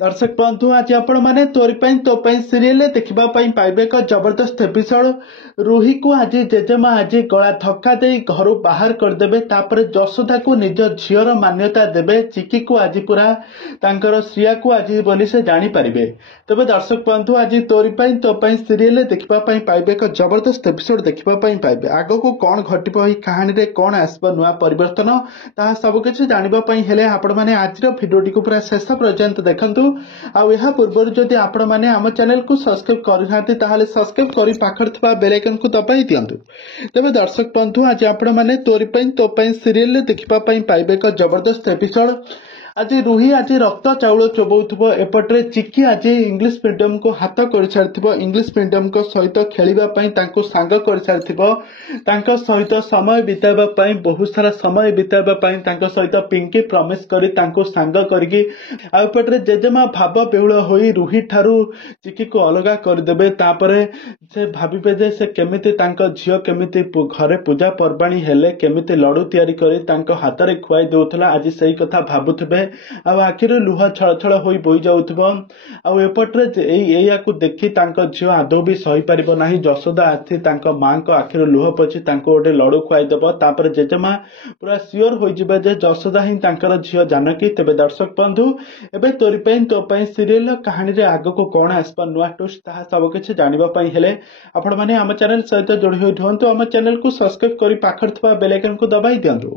दर्शक बंधु आज आपण मैंने तोरी तो सीरियल देखा पाइबे एक जबरदस्त एपिसोड। रूही को आज जेजेमा आज गला धक्का दे घर बाहर करदे। जशोदा को निज झीर मान्यता देवे। चिकी को आज पूरा तांकर श्रिया को आज बोली से जापर। तेज दर्शक बंधु आज तोरी तो सीरियल देखा पाइबे एक जबरदस्त एपिसोड देखा पाइबे। आग को कौन घट कहानी रे कौन आसब नुआ परिवर्तन ता सबकि जानापी आपण मैंने आज भिडियोटी को पूरा शेष पर्यंत देखु। आ पूर्व जदि आपण मैंने आम चैनल को सब्सक्राइब करना सब्सक्राइब कर पाखर थवा बेल आइकन को दबाई दिंतु। तेज दर्शक बंधु आज आपण मैंने तोरी तो सीरियल देखा पाइबे एक जबरदस्त एपिसोड। आज रूही आज रक्त चाउल चोबाउथबो। एपटे चिकी आज इंग्लिश मीडियम को हाथ कर सारी इंग्लिश मीडियम को सहित खेलवाई सांग कर सारी सहित समय बितावाई बहुत सारा समय बितावाई सहित पिंकी प्रमिश करी सांग करके आउपटे जेजेमा भाव बेहुल हो रूही ठारू चिकी को अलग करदे। से भावे जे से केमी झील केमी घरे पूजा पर्वाणी हेले केमी लड़ू तैयारी कर हाथ में खुआई दौला। आज से कथा भावुवे आखिर लुह छल छल हो बोई जाऊे। एपटे को देखी झील आदौ भी सही पार ना। जशोदा आसी माँ को आखिर लुह पची गोटे लड़ू खुआईदेव। जेजेमा पूरा सियोर हो जशोदा ही झील जानकी। तेज दर्शक बंधु एवं तोरी तो सीरियल कहानी रे आग को कौन आसपा नुआ ट्विस्ट ताहा सबकि जानापी हेले आपण मैंने आम चैनल सहित जोड़ी हुई आम चैनल को सब्सक्राइब कर पाखर थवा बेल आइकन को दबाई दिंतु।